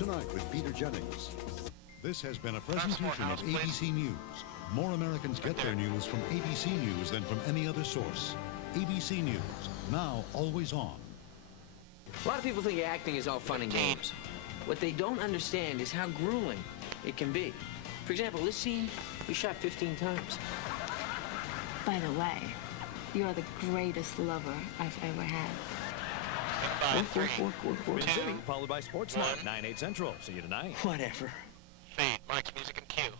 Tonight with Peter Jennings. This has been a presentation of ABC News. More Americans get their news from ABC News than from any other source. ABC News, now always on. A lot of people think acting is all fun and games. What they don't understand is how grueling it can be. For example, this scene, we shot 15 times. By the way, you're the greatest lover I've ever had. Work. City, followed by Sports Night, 9/8 Central. See you tonight. Whatever. Fade, Mike's music and cue.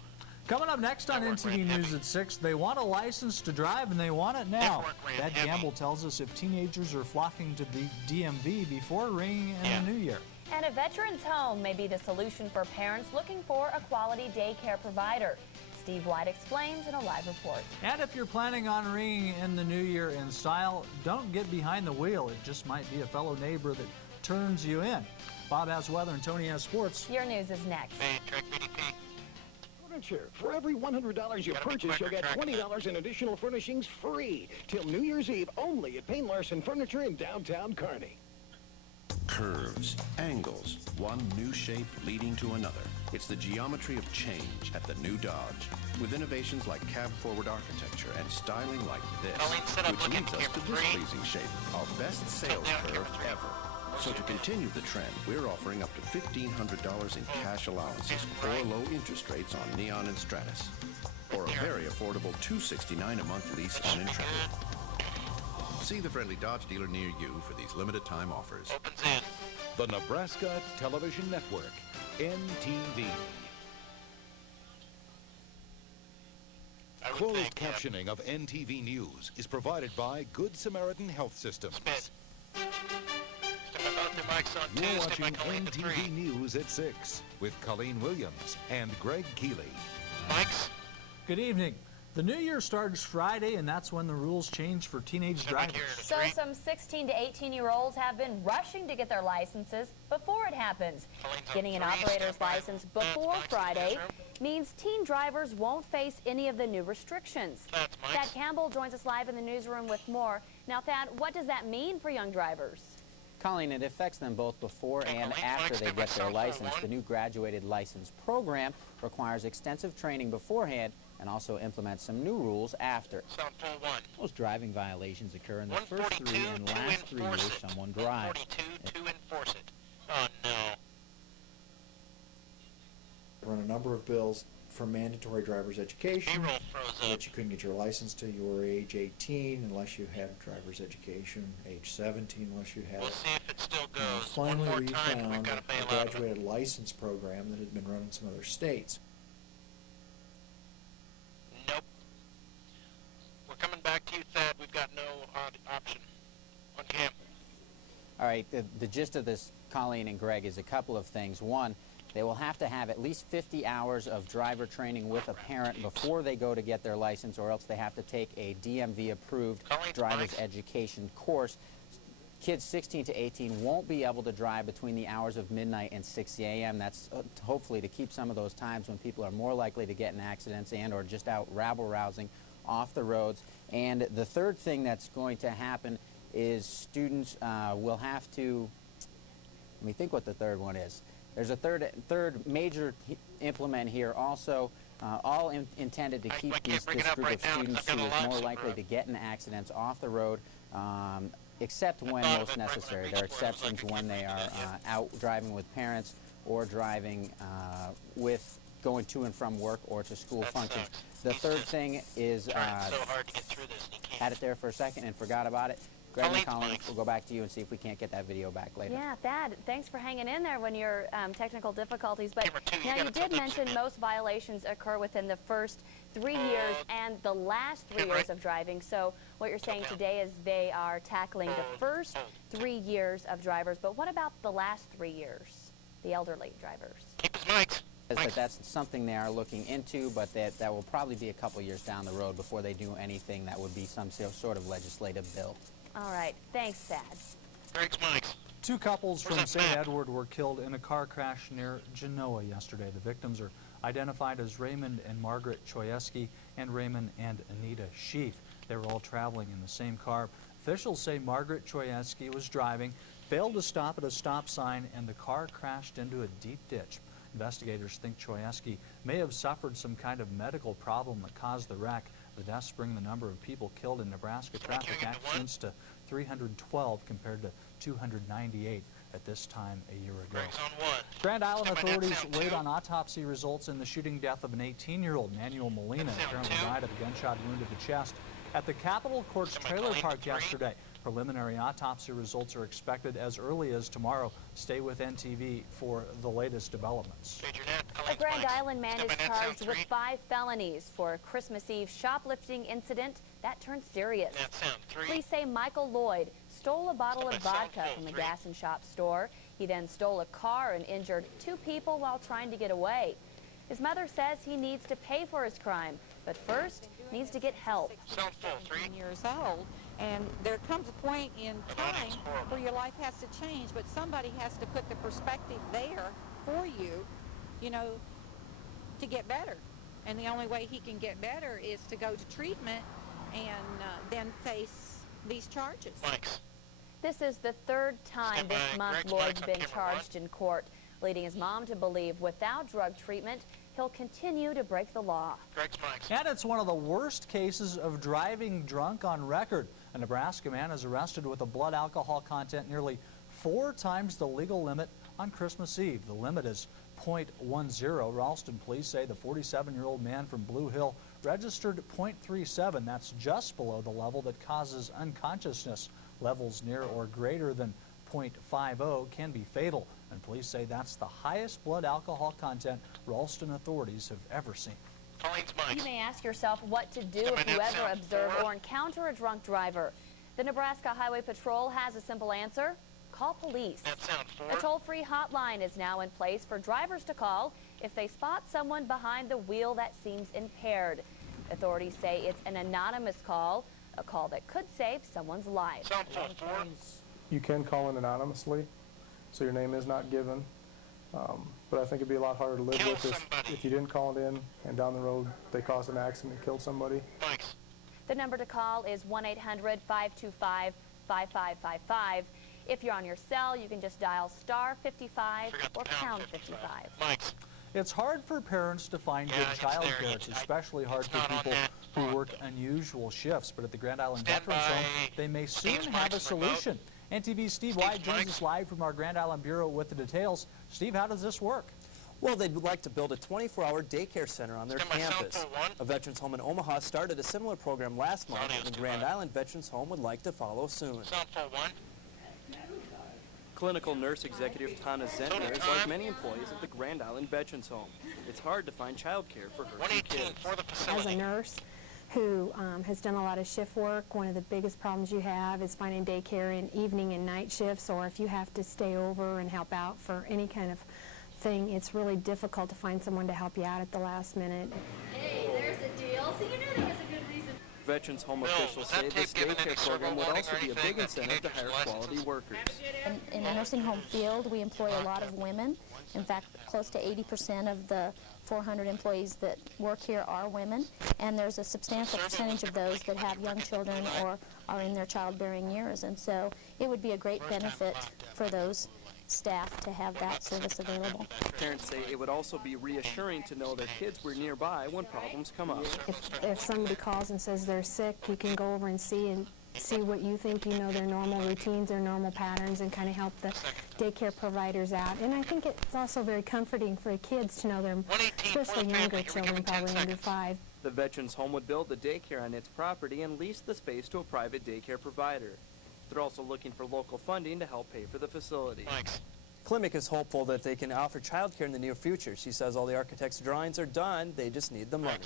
Coming up next on NTV News at 6, they want a license to drive, and they want it now. Ed Gamble tells us if teenagers are flocking to the DMV before ringing in the new year. And a veteran's home may be the solution for parents looking for a quality daycare provider. Steve White explains in a live report. And if you're planning on ringing in the new year in style, don't get behind the wheel. It just might be a fellow neighbor that turns you in. Bob has weather and Tony has sports. Your news is next. Fade, track BDP. Furniture. For every $100 you purchase, you'll get $20 in additional furnishings free. Till New Year's Eve only at Payne Larson Furniture in downtown Kearney. Curves, angles, one new shape leading to another. It's the geometry of change at the new Dodge. With innovations like cab-forward architecture and styling like this, which leads us to this pleasing shape, our best sales curve ever. So to continue the trend, we're offering up to $1,500 in cash allowances or low interest rates on Neon and Stratus, or a very affordable $269 a month lease on Intrepid. See the friendly Dodge dealer near you for these limited time offers. Opens in. The Nebraska Television Network, NTV. Closed captioning of NTV News is provided by Good Samaritan Health Systems. Spit. Step about their mics on You're two, watching step back to NTV 3. News at 6 with Colleen Williams and Greg Keeley. Mics. Good evening. The new year starts Friday, and that's when the rules change for teenage drivers. So some 16 to 18-year-olds have been rushing to get their licenses before it happens. Getting an operator's license before Friday means teen drivers won't face any of the new restrictions. Thad Campbell joins us live in the newsroom with more. Now, Thad, what does that mean for young drivers? Colleen, it affects them both before and after they get their license. The new graduated license program requires extensive training beforehand and also implements some new rules after. Sound full 1. Most driving violations occur in the first 3 and last 3 years someone drives. 142 to enforce it. Oh, no. Run a number of bills for mandatory driver's education, that you couldn't get your license till you were age 18 unless you had driver's education, age 17 unless you had We'll see if it still goes. Finally, we time, found got a graduated license program that had been run in some other states. Nope. We're coming back to you, Thad. We've got no option on cam. All right, the gist of this, Colleen and Greg, is a couple of things. One, they will have to have at least 50 hours of driver training with a parent before they go to get their license, or else they have to take a DMV-approved driver's education course. Kids 16 to 18 won't be able to drive between the hours of midnight and 6 a.m. That's hopefully to keep some of those times when people are more likely to get in accidents and or just out rabble-rousing off the roads. And the third thing that's going to happen is students will have to, let me think what the third one is. There's a third major implement here also, all intended to keep this group of students who is more likely to get in accidents off the road, except when most necessary. There are exceptions when they are out driving with parents or driving with going to and from work or to school functions. The third thing is, had it there for a second and forgot about it. Greg and Colin, we'll go back to you and see if we can't get that video back later. Yeah, Thad, thanks for hanging in there when your technical difficulties. But now you did mention most violations occur within the first 3 years and the last 3 years of driving. So what you're saying today is they are tackling the first 3 years of drivers. But what about the last 3 years, the elderly drivers? Keep his mics. That's something they are looking into, but that will probably be a couple years down the road before they do anything that would be some sort of legislative bill. All right. Thanks, Thad. Greg's mics. 2 couples from St. Edward were killed in a car crash near Genoa yesterday. The victims are identified as Raymond and Margaret Choyeski and Raymond and Anita Sheaf. They were all traveling in the same car. Officials say Margaret Choyeski was driving. failed to stop at a stop sign, and the car crashed into a deep ditch. Investigators think Choyeski may have suffered some kind of medical problem that caused the wreck. The deaths bring the number of people killed in Nebraska traffic accidents to 312 compared to 298 at this time a year ago. Grand Island authorities wait on autopsy results in the shooting death of an 18-year-old, Manuel Molina, apparently died of a gunshot wound to the chest at the Capitol Court's trailer park yesterday. Preliminary autopsy results are expected as early as tomorrow. Stay with NTV for the latest developments. A Grand Island man is charged with 5 felonies for a Christmas Eve shoplifting incident that turned serious. Police say Michael Lloyd stole a bottle of vodka from a gas and shop store. He then stole a car and injured 2 people while trying to get away. His mother says he needs to pay for his crime, but first needs to get help. 17 years old, and there comes a point in time where your life has to change, but somebody has to put the perspective there for you, you know, to get better. And the only way he can get better is to go to treatment and then face these charges. This is the 3rd time this month Lloyd's been charged in court, leading his mom to believe without drug treatment, he'll continue to break the law. And it's one of the worst cases of driving drunk on record. A Nebraska man is arrested with a blood alcohol content nearly 4 times the legal limit on Christmas Eve. The limit is .10. Ralston police say the 47-year-old man from Blue Hill registered .37. That's just below the level that causes unconsciousness. Levels near or greater than .50 can be fatal, and police say that's the highest blood alcohol content Ralston authorities have ever seen. You may ask yourself what to do if you ever observe or encounter a drunk driver. The Nebraska Highway Patrol has a simple answer. Call police. A toll-free hotline is now in place for drivers to call if they spot someone behind the wheel that seems impaired. Authorities say it's an anonymous call, a call that could save someone's life. You can call in anonymously, so your name is not given. But I think it'd be a lot harder to live with if you didn't call it in and down the road they caused an accident and killed somebody. The number to call is 1-800-525-5555. If you're on your cell, you can just dial *55 or #55. It's hard for parents to find good child care. It's especially hard for people who work unusual shifts. But at the Grand Island Veterans Home, they may soon have a solution. NTV's Steve White joins us live from our Grand Island Bureau with the details. Steve, how does this work? Well, they'd like to build a 24-hour daycare center on their campus. A Veterans Home in Omaha started a similar program last month, and the Grand Island Veterans Home would like to follow soon. Clinical nurse executive Tana Zentner is like many employees at the Grand Island Veterans Home. It's hard to find child care for her 2 kids. As a nurse who has done a lot of shift work, one of the biggest problems you have is finding daycare in evening and night shifts, or if you have to stay over and help out for any kind of thing, it's really difficult to find someone to help you out at the last minute. Hey, there's a deal. So you knew there was a good reason. Veterans Home officials say this daycare program would also be a big incentive to hire quality workers. In the nursing home field, we employ a lot of women. In fact, close to 80% of the 400 employees that work here are women, and there's a substantial percentage of those that have young children or are in their childbearing years, and so it would be a great benefit for those staff to have that service available. Parents say it would also be reassuring to know their kids were nearby when problems come up. If somebody calls and says they're sick, you can go over and see what you think, you know, their normal routines, their normal patterns, and kind of help the daycare providers out. And I think it's also very comforting for kids to know they're, especially younger children, probably under 5. The Veterans Home would build the daycare on its property and lease the space to a private daycare provider. They're also looking for local funding to help pay for the facility. Klimek is hopeful that they can offer childcare in the near future. She says all the architect's drawings are done, they just need the money.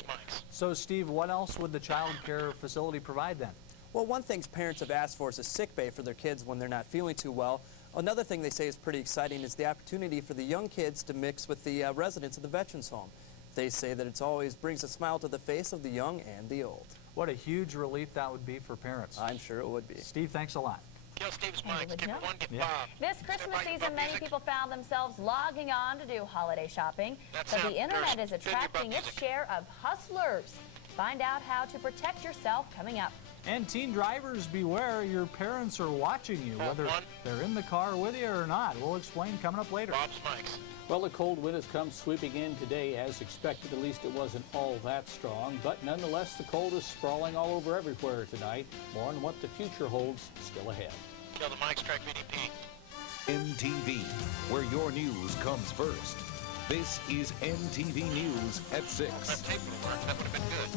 So, Steve, what else would the child care facility provide then? Well, one thing parents have asked for is a sick bay for their kids when they're not feeling too well. Another thing they say is pretty exciting is the opportunity for the young kids to mix with the residents of the Veterans Home. They say that it always brings a smile to the face of the young and the old. What a huge relief that would be for parents. I'm sure it would be. Steve, thanks a lot. Kill Steve's mic. Skip one, get Yeah. Bob. This Christmas season, many people found themselves logging on to do holiday shopping, but the internet is attracting its share of hustlers. Find out how to protect yourself coming up. And teen drivers, beware, your parents are watching you, whether they're in the car with you or not. We'll explain coming up later. Bob's Mike's. Well, the cold wind has come sweeping in today as expected. At least it wasn't all that strong. But nonetheless, the cold is sprawling all over everywhere tonight. More on what the future holds still ahead. Kill the Mike's Track VDP. NTV, where your news comes first. This is NTV News at 6. That tape would have worked. That would have been good.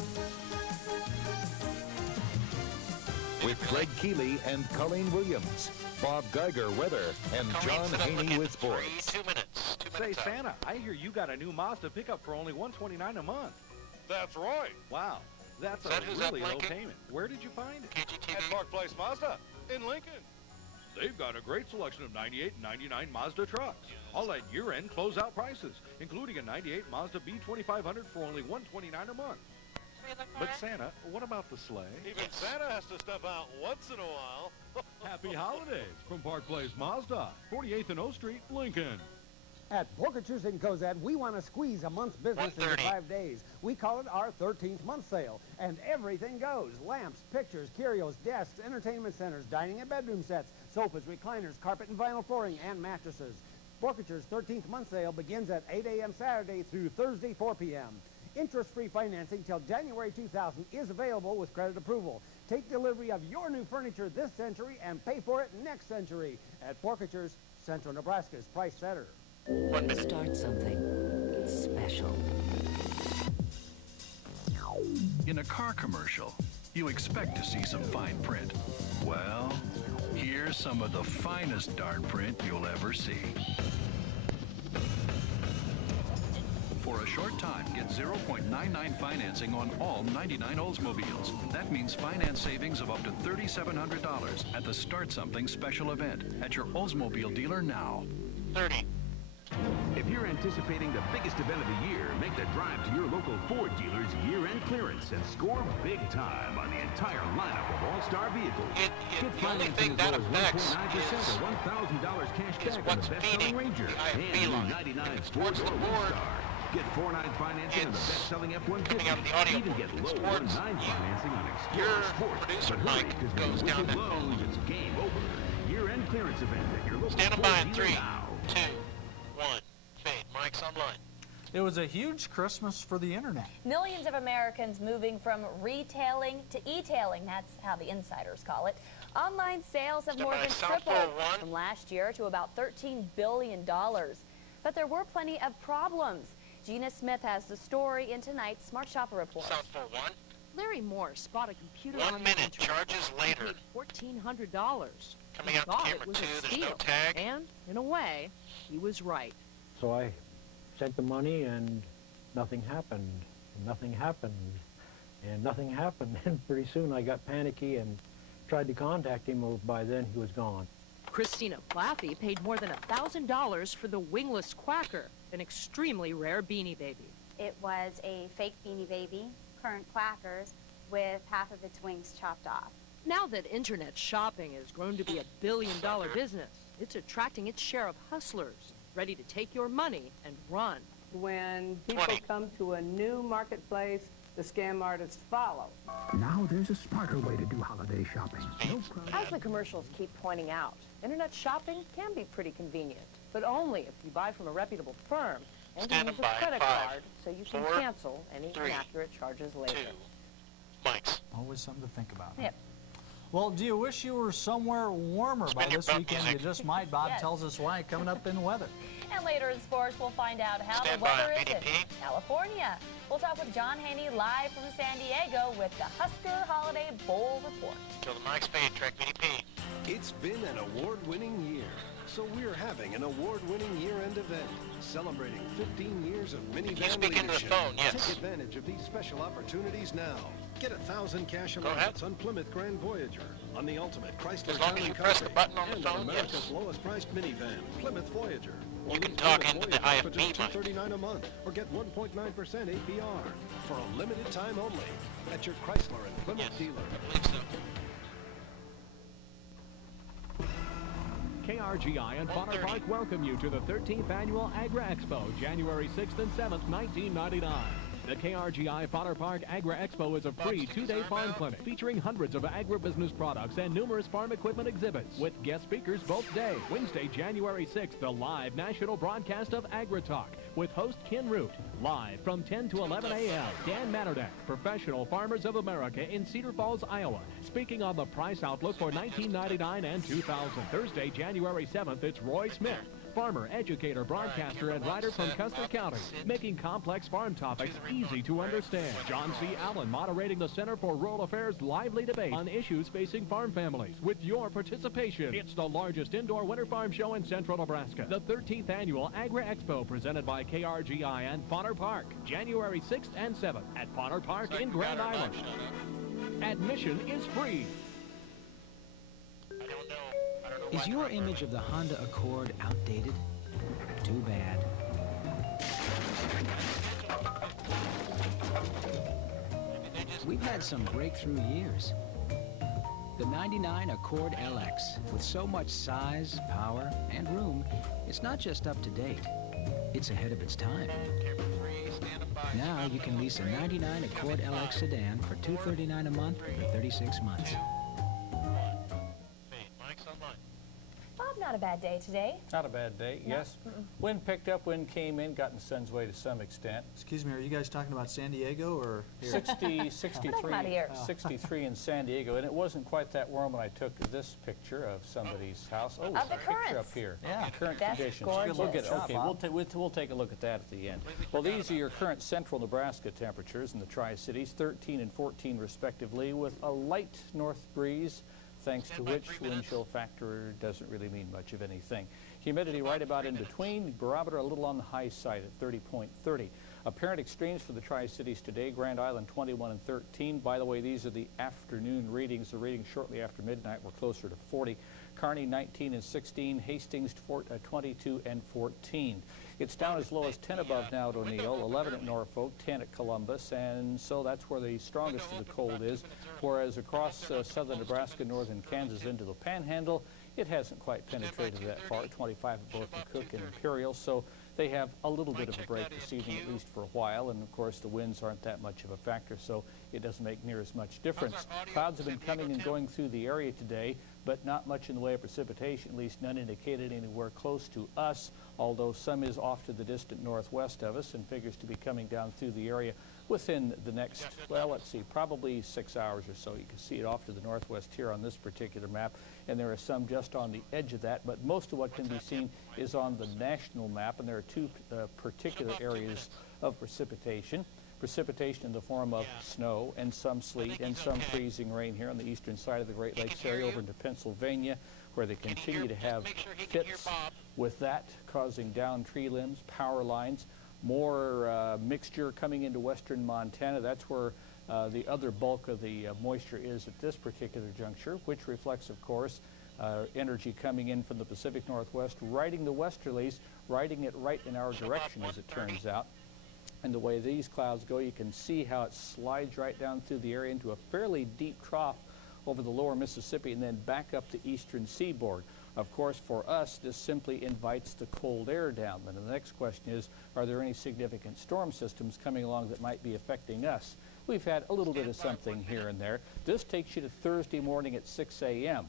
With Greg Keeley and Colleen Williams, Bob Geiger weather, and John Haney with sports. 2 minutes. 2 Say, minutes. Santa, I hear you got a new Mazda pickup for only $129 a month. That's right. Wow, that's Is that who's that, really low Lincoln? payment. Where did you find it? KGTV. At Park Place Mazda in Lincoln. They've got a great selection of 98 and 99 Mazda trucks. All at year-end closeout prices, including a 98 Mazda B2500 for only $129 a month. But Santa, what about the sleigh? Even Santa has to step out once in a while. Happy holidays from Park Place Mazda, 48th and O Street, Lincoln. At Porkachers in Cozad, we want to squeeze a month's business into 5 days. We call it our 13th month sale, and everything goes. Lamps, pictures, curios, desks, entertainment centers, dining and bedroom sets, sofas, recliners, carpet and vinyl flooring, and mattresses. Porkachers' 13th month sale begins at 8 a.m. Saturday through Thursday, 4 p.m. Interest-free financing till January 2000 is available with credit approval. Take delivery of your new furniture this century and pay for it next century at Porkachers, Central Nebraska's price setter. Start something special. In a car commercial, you expect to see some fine print. Well, here's some of the finest darn print you'll ever see. For a short time, get 0.99 financing on all 99 Oldsmobiles. That means finance savings of up to $3,700 at the Start Something special event at your Oldsmobile dealer now. 30. If you're anticipating the biggest event of the year, make the drive to your local Ford dealer's year-end clearance and score big time on the entire lineup of all-star vehicles. Get financing as low as 1.9% or $1,000 cash back on the best-selling Ranger and the new 99 Ford or Star. Get 4.9 financing on the best-selling F-150. Even get low 1.9 financing on Explorer Sport. But hurry, because when the whistle blows, it's game over. Year-end clearance event at your local Stand Oh, by Ford in dealer 3, now. 2, 1. Fade. Mike's online. It was a huge Christmas for the internet. Millions of Americans moving from retailing to e-tailing. That's how the insiders call it. Online sales have more than tripled from last year to about $13 billion. But there were plenty of problems. Gina Smith has the story in tonight's Smart Shopper Report. South 41. Larry Morse bought a computer 1 on minute. the internet. Charges later. He paid $1,400. Coming He out to thought camera it was 2. a There's steal. no tag. And, in a way, he was right. So I sent the money and nothing happened, and nothing happened, and nothing happened. And pretty soon I got panicky and tried to contact him. Well, by then he was gone. Christina Plaffey paid more than $1,000 for the wingless quacker, an extremely rare Beanie Baby. It was a fake Beanie Baby, current quackers, with half of its wings chopped off. Now that internet shopping has grown to be a billion-dollar business, it's attracting its share of hustlers, ready to take your money and run. When people come to a new marketplace, the scam artists follow. Now there's a smarter way to do holiday shopping. As the commercials keep pointing out, internet shopping can be pretty convenient, but only if you buy from a reputable firm and you use a credit card so you can cancel any inaccurate charges later. Always something to think about. Yep. Well, do you wish you were somewhere warmer by this weekend? You just might. Bob tells us why coming up in weather. And later in sports, we'll find out how the weather is in California. We'll talk with John Haney live from San Diego with the Husker Holiday Bowl Report. Kill the Mike's Fade. Track VDP. It's been an award-winning year, so we're having an award-winning year-end event celebrating 15 years of minivan leadership. Take advantage of these special opportunities now. Get 1,000 cash allowance on Plymouth Grand Voyager, on the ultimate Chrysler As long as you press the button on the phone, America's lowest-priced minivan, Plymouth Voyager. You can talk into the IFB for just $239 a month, or get 1.9% APR for a limited time only at your Chrysler and Plymouth dealer. I believe so. KRGI and Bonner Park welcome you to the 13th Annual Agra Expo, January 6th and 7th, 1999. The KRGI Fodder Park Agri Expo is a free two-day farm clinic featuring hundreds of agribusiness products and numerous farm equipment exhibits with guest speakers both days. Wednesday, January 6th, the live national broadcast of AgriTalk with host Ken Root. Live from 10 to 11 a.m. Dan Manodak, Professional Farmers of America in Cedar Falls, Iowa, speaking on the price outlook for 1999 and 2000. Thursday, January 7th, it's Roy Smith, farmer, educator, broadcaster, and writer from Custer County, making complex farm topics easy to understand. John C. Allen moderating the Center for Rural Affairs' lively debate on issues facing farm families. With your participation, it's the largest indoor winter farm show in central Nebraska. The 13th Annual Agri Expo presented by KRGI and Fodder Park, January 6th and 7th at Fodder Park in Grand Island. Admission is free. Is your image of the Honda Accord outdated? Too bad. We've had some breakthrough years. The 99 Accord LX, with so much size, power, and room, it's not just up to date, it's ahead of its time. Now you can lease a 99 Accord LX sedan for $239 a month for 36 months. Not a bad day today. Not a bad day, No. yes. Wind picked up, wind came in, got in the sun's way to some extent. Excuse me, are you guys talking about San Diego or here? 63 in San Diego, and it wasn't quite that warm when I took this picture of somebody's house. Oh, Of the picture currents. up here. Yeah. Current That's conditions. gorgeous. We'll get it. Good Okay, job, we'll take a look at that at the end. Well, these are your current central Nebraska temperatures in the Tri-Cities, 13 and 14 respectively, with a light north breeze, thanks to which wind chill factor doesn't really mean much of anything. Humidity right about in between, barometer a little on the high side at 30.30. Apparent extremes for the Tri-Cities today, Grand Island 21 and 13. By the way, these are the afternoon readings. The readings shortly after midnight were closer to 40. Kearney 19 and 16, Hastings 22 and 14. It's down as low as 10 above now at O'Neill, 11 at Norfolk, 10 at Columbus, and so that's where the strongest of the cold is, whereas across southern Nebraska, northern Kansas into the Panhandle, it hasn't quite penetrated that far, 25 at both McCook and Imperial, so they have a little bit of a break this evening, at least for a while, and of course the winds aren't that much of a factor, so it doesn't make near as much difference. Clouds have been coming and going through the area today, but not much in the way of precipitation, at least none indicated anywhere close to us, although some is off to the distant northwest of us and figures to be coming down through the area within the next, well, let's see, probably 6 hours or so. You can see it off to the northwest here on this particular map, and there are some just on the edge of that, but most of what can be seen is on the national map, and there are two particular areas of precipitation. Precipitation in the form of snow and some sleet and some freezing rain here on the eastern side of the Great Lakes area over into Pennsylvania, where they continue to have fits with that, causing down tree limbs, power lines, more mixture coming into western Montana. That's where the other bulk of the moisture is at this particular juncture, which reflects, of course, energy coming in from the Pacific Northwest, riding the westerlies, riding it right in our direction, as it turns out. And the way these clouds go, you can see how it slides right down through the area into a fairly deep trough over the lower Mississippi and then back up the eastern seaboard. Of course, for us, this simply invites the cold air down. And the next question is, are there any significant storm systems coming along that might be affecting us? We've had a little bit of something here and there. This takes you to Thursday morning at 6 a.m.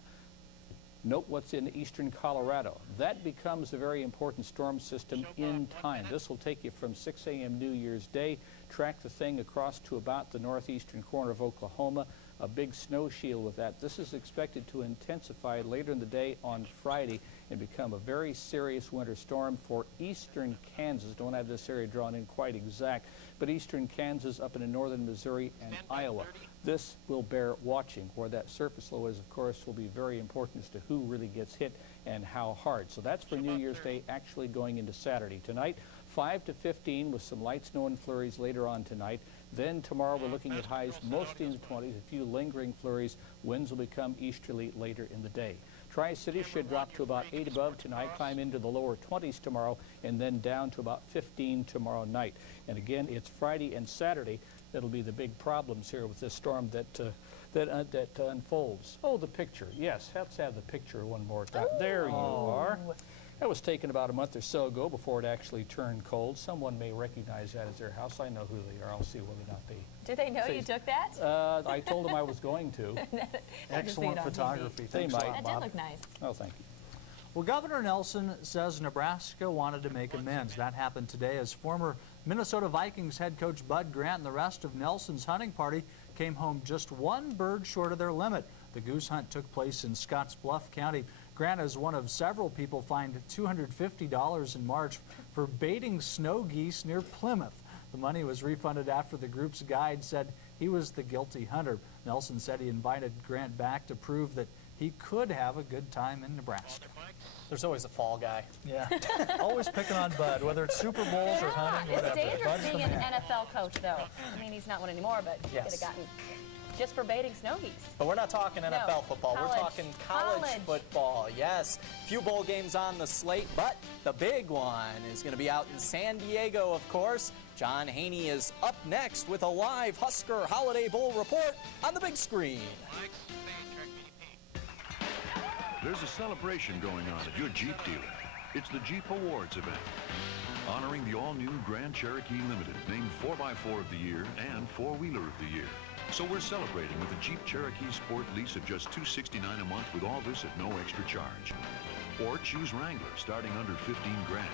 Note what's in eastern Colorado. That becomes a very important storm system in time. This will take you from 6 a.m. New Year's Day, track the thing across to about the northeastern corner of Oklahoma, a big snow shield with that. This is expected to intensify later in the day on Friday and become a very serious winter storm for eastern Kansas. Don't have this area drawn in quite exact, but eastern Kansas up into northern Missouri and Iowa. This will bear watching. Where that surface low is, of course, will be very important as to who really gets hit and how hard. So that's for New Year's Day, actually going into Saturday. Tonight, 5 to 15 with some light snow and flurries later on tonight. Then tomorrow we're looking at highs mostly in the 20s, a few lingering flurries. Winds will become easterly later in the day. Tri-Cities should drop to about 8 above tonight, climb into the lower 20s tomorrow, and then down to about 15 tomorrow night. And again, it's Friday and Saturday that'll be the big problems here with this storm that unfolds. Oh, the picture. Yes, let's have the picture one more time. There you are. That was taken about a month or so ago before it actually turned cold. Someone may recognize that as their house. I know who they are. I'll see whether or not they... Do they know you took that? I told them I was going to. Excellent photography. They might. That did look nice. Oh, thank you. Well, Governor Nelson says Nebraska wanted to make amends. That happened today as former Minnesota Vikings head coach Bud Grant and the rest of Nelson's hunting party came home just one bird short of their limit. The goose hunt took place in Scottsbluff County. Grant is one of several people fined $250 in March for baiting snow geese near Plymouth. The money was refunded after the group's guide said he was the guilty hunter. Nelson said he invited Grant back to prove that he could have a good time in Nebraska. There's always a fall guy. Yeah, always picking on Bud, whether it's Super Bowls or hunting, It's whatever. dangerous Bud's the being an man. NFL coach, though. I mean, he's not one anymore, but he could have gotten just for baiting snow geese. But we're not talking NFL football. College. We're talking college football. Yes, few bowl games on the slate, but the big one is going to be out in San Diego, of course. John Haney is up next with a live Husker Holiday Bowl report on the big screen. There's a celebration going on at your Jeep dealer. It's the Jeep Awards event, honoring the all-new Grand Cherokee Limited, named 4x4 of the Year and 4-Wheeler of the Year. So we're celebrating with a Jeep Cherokee Sport lease of just $269 a month with all this at no extra charge. Or choose Wrangler starting under 15 grand.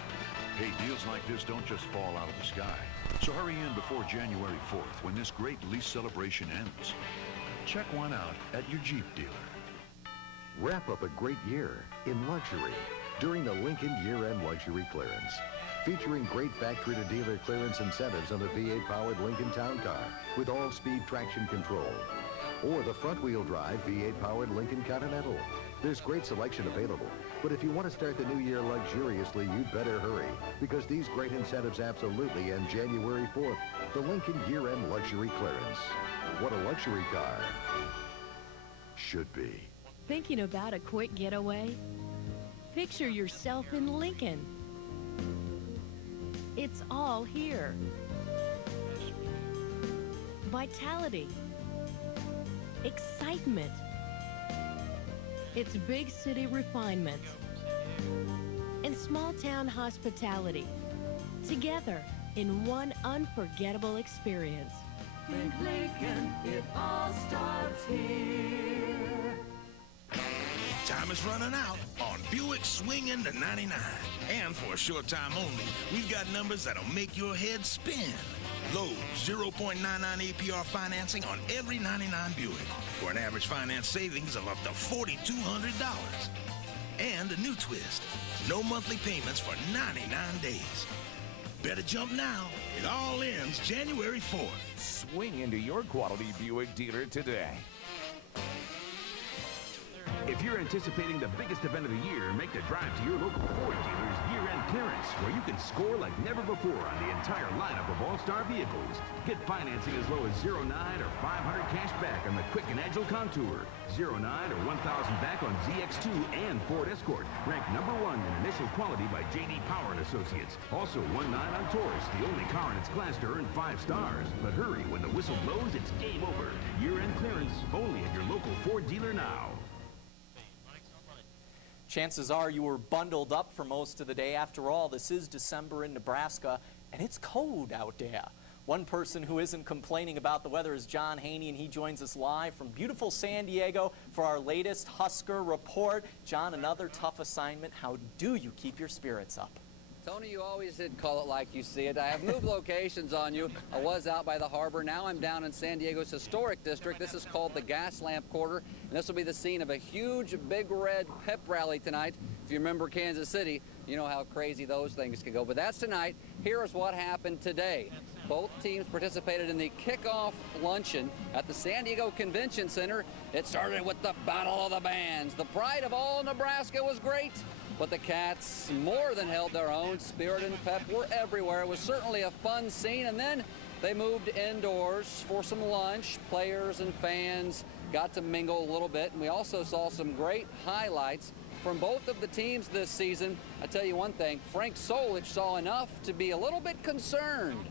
Hey, deals like this don't just fall out of the sky. So hurry in before January 4th when this great lease celebration ends. Check one out at your Jeep dealer. Wrap up a great year in luxury during the Lincoln Year-End Luxury Clearance, featuring great factory-to-dealer clearance incentives on the V8-powered Lincoln Town Car with all-speed traction control, or the front-wheel drive V8-powered Lincoln Continental. There's great selection available, but if you want to start the new year luxuriously, you'd better hurry, because these great incentives absolutely end January 4th. The Lincoln Year-End Luxury Clearance. What a luxury car should be. Thinking about a quick getaway? Picture yourself in Lincoln. It's all here. Vitality. Excitement. It's big city refinement. And small town hospitality. Together in one unforgettable experience. Think Lincoln, it all starts here. Time is running out on Buick Swing into 99. And for a short time only, we've got numbers that'll make your head spin. Low 0.99 APR financing on every 99 Buick for an average finance savings of up to $4,200. And a new twist, no monthly payments for 99 days. Better jump now. It all ends January 4th. Swing into your quality Buick dealer today. If you're anticipating the biggest event of the year, make the drive to your local Ford dealer's year-end clearance, where you can score like never before on the entire lineup of all-star vehicles. Get financing as low as 0.9 or $500 cash back on the quick and agile Contour, 0.9 or $1,000 back on ZX2 and Ford Escort, ranked #1 in initial quality by J.D. Power & Associates. Also 1.9 on Taurus, the only car in its class to earn 5 stars. But hurry, when the whistle blows, it's game over. Year-end clearance only at your local Ford dealer now. Chances are you were bundled up for most of the day. After all, this is December in Nebraska, and it's cold out there. One person who isn't complaining about the weather is John Haney, and he joins us live from beautiful San Diego for our latest Husker report. John, another tough assignment. How do you keep your spirits up? Tony, you always did call it like you see it. I have moved locations on you. I was out by the harbor. Now I'm down in San Diego's historic district. This is called the Gas Lamp Quarter, and this will be the scene of a huge Big Red pep rally tonight. If you remember Kansas City, you know how crazy those things can go. But that's tonight. Here is what happened today. Both teams participated in the kickoff luncheon at the San Diego Convention Center. It started with the Battle of the Bands. The pride of all Nebraska was great, but the Cats more than held their own. Spirit and pep were everywhere. It was certainly a fun scene, and then they moved indoors for some lunch. Players and fans got to mingle a little bit, and we also saw some great highlights from both of the teams this season. I tell you one thing, Frank Solich saw enough to be a little bit concerned.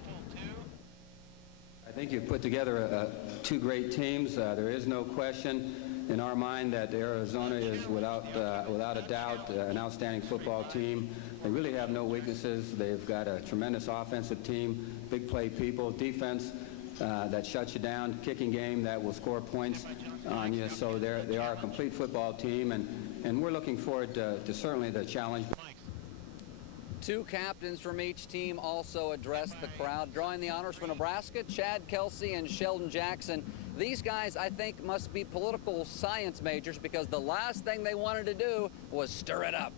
I think you've put together two great teams. There is no question. in our mind that Arizona is without a doubt an outstanding football team. They really have no weaknesses. They've got a tremendous offensive team, big play people, defense that shuts you down, kicking game that will score points on you. So they are a complete football team, and we're looking forward to certainly the challenge. Two captains from each team also addressed the crowd. Drawing the honors for Nebraska, Chad Kelsey and Sheldon Jackson. These guys, I think, must be political science majors because the last thing they wanted to do was stir it up.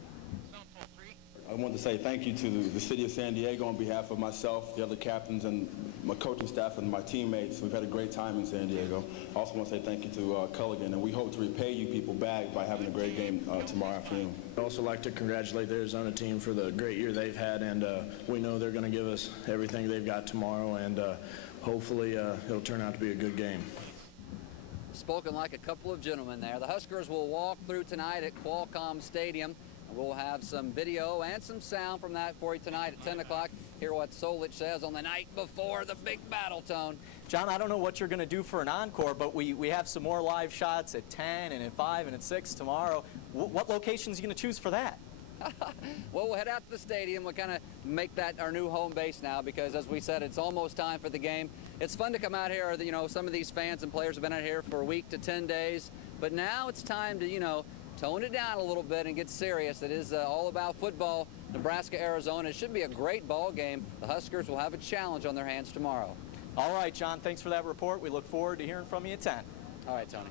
I want to say thank you to the city of San Diego on behalf of myself, the other captains, and my coaching staff and my teammates. We've had a great time in San Diego. I also want to say thank you to Culligan, and we hope to repay you people back by having a great game tomorrow afternoon. I'd also like to congratulate the Arizona team for the great year they've had, and we know they're going to give us everything they've got tomorrow, and hopefully it'll turn out to be a good game. Spoken like a couple of gentlemen there. The Huskers will walk through tonight at Qualcomm Stadium. We'll have some video and some sound from that for you tonight at 10 o'clock. Hear what Solich says on the night before the big battle, Tone. John, I don't know what you're going to do for an encore, but we have some more live shots at 10 and at 5 and at 6 tomorrow. What locations are you going to choose for that? Well, we'll head out to the stadium. We'll kind of make that our new home base now because, as we said, it's almost time for the game. It's fun to come out here. You know, some of these fans and players have been out here for a week to 10 days. But now it's time to, you know, tone it down a little bit and get serious. It is all about football. Nebraska, Arizona. It should be a great ball game. The Huskers will have a challenge on their hands tomorrow. All right, John, thanks for that report. We look forward to hearing from you at 10. All right, Tony.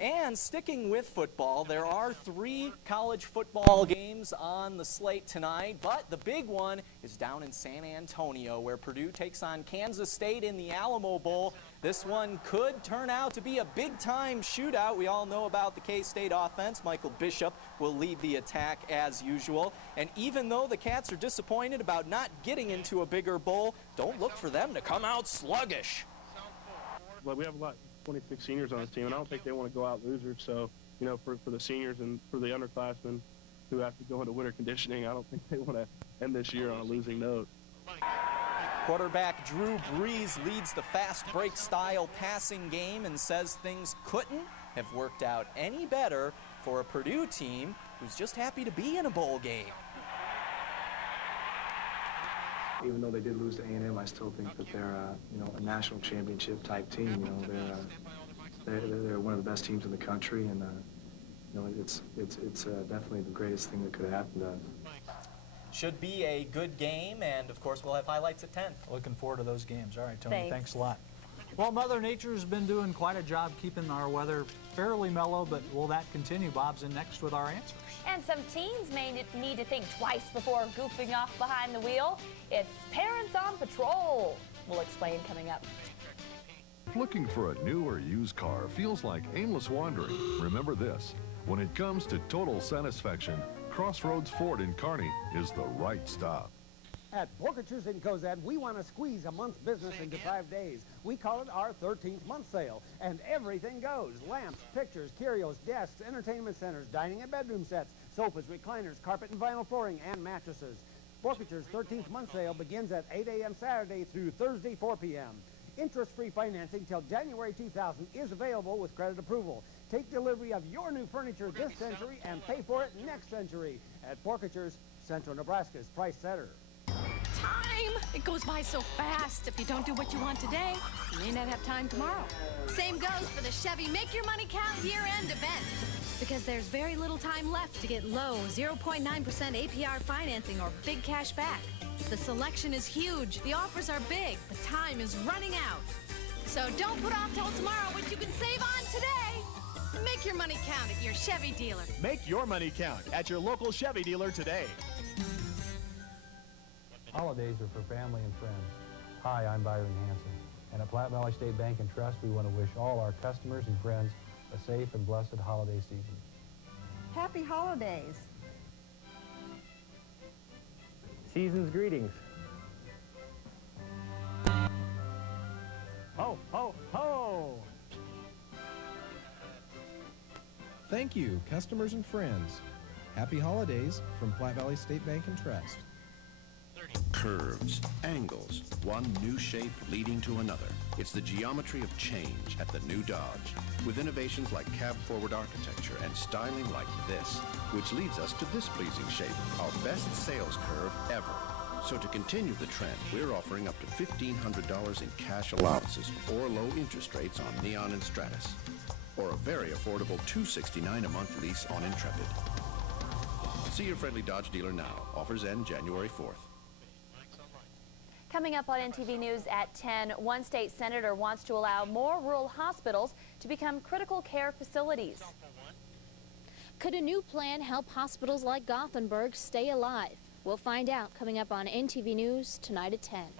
And sticking with football, there are 3 college football games on the slate tonight, but the big one is down in San Antonio, where Purdue takes on Kansas State in the Alamo Bowl. This one could turn out to be a big-time shootout. We all know about the K-State offense. Michael Bishop will lead the attack as usual. And even though the Cats are disappointed about not getting into a bigger bowl, don't look for them to come out sluggish. Well, we have a lot. 26 seniors on this team, and I don't think they want to go out losers. So, you know, for the seniors and for the underclassmen who have to go into winter conditioning, I don't think they want to end this year on a losing note. Quarterback Drew Brees leads the fast break style passing game and says things couldn't have worked out any better for a Purdue team who's just happy to be in a bowl game. Even though they did lose to A&M, I still think that they're, you know, a national championship type team. You know, they're one of the best teams in the country, and you know, it's definitely the greatest thing that could have happened to us. Should be a good game, and of course we'll have highlights at 10. Looking forward to those games. All right, Tony, thanks a lot. Well, Mother Nature's been doing quite a job keeping our weather fairly mellow, but will that continue? Bob's in next with our answers. And some teens may need to think twice before goofing off behind the wheel. It's Parents on Patrol. We'll explain coming up. Looking for a new or used car feels like aimless wandering. Remember this, when it comes to total satisfaction, Crossroads Ford in Kearney is the right stop. At Porkachers in Cozad, we want to squeeze a month's business into 5 days. We call it our 13th month sale, and everything goes. Lamps, pictures, curios, desks, entertainment centers, dining and bedroom sets, sofas, recliners, carpet and vinyl flooring, and mattresses. Porkachers' 13th month sale begins at 8 a.m. Saturday through Thursday, 4 p.m. Interest-free financing till January 2000 is available with credit approval. Take delivery of your new furniture this century and pay for it next century. At Porkachers, Central Nebraska's price setter. Time! It goes by so fast. If you don't do what you want today, you may not have time tomorrow. Same goes for the Chevy Make Your Money Count year-end event. Because there's very little time left to get low 0.9% APR financing or big cash back. The selection is huge, the offers are big, but time is running out. So don't put off till tomorrow what you can save on today. Make your money count at your Chevy dealer. Make your money count at your local Chevy dealer today. Holidays are for family and friends. Hi, I'm Byron Hansen, and at Platte Valley State Bank and Trust, we want to wish all our customers and friends a safe and blessed holiday season. Happy holidays. Season's greetings. Ho, ho, ho! Thank you, customers and friends. Happy holidays from Platte Valley State Bank and Trust. Curves, angles, one new shape leading to another. It's the geometry of change at the new Dodge, with innovations like cab-forward architecture and styling like this, which leads us to this pleasing shape, our best sales curve ever. So to continue the trend, we're offering up to $1,500 in cash allowances or low interest rates on Neon and Stratus, or a very affordable $269 a month lease on Intrepid. See your friendly Dodge dealer now. Offers end January 4th. Coming up on NTV News at 10, one state senator wants to allow more rural hospitals to become critical care facilities. Could a new plan help hospitals like Gothenburg stay alive? We'll find out coming up on NTV News tonight at 10.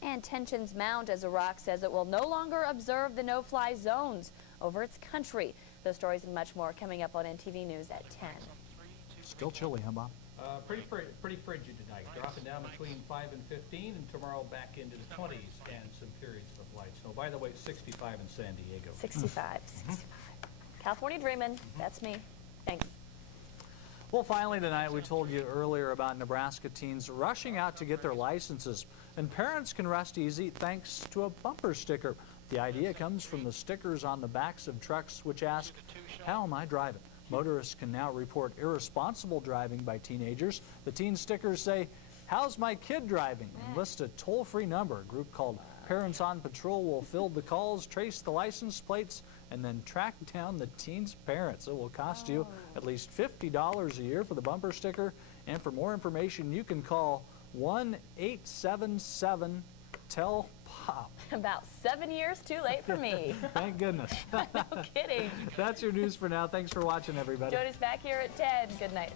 And tensions mount as Iraq says it will no longer observe the no-fly zones over its country. Those stories and much more coming up on NTV News at 10. Still chilly, huh, Bob? Pretty frigid tonight, dropping down between 5 and 15, and tomorrow back into the 20s and some periods of light snow. By the way, it's 65 in San Diego. 65. California dreaming. That's me. Thanks. Well, finally tonight, we told you earlier about Nebraska teens rushing out to get their licenses. And parents can rest easy thanks to a bumper sticker. The idea comes from the stickers on the backs of trucks which ask, "How am I driving?" Motorists can now report irresponsible driving by teenagers. The teen stickers say, "How's my kid driving?" and list a toll-free number. A group called Parents on Patrol will field the calls, trace the license plates, and then track down the teen's parents. It will cost you at least $50 a year for the bumper sticker. And for more information, you can call 1-877-TELL-POP. About 7 years too late for me. Thank goodness. No kidding. That's your news for now. Thanks for watching, everybody. Join us back here at 10. Good night.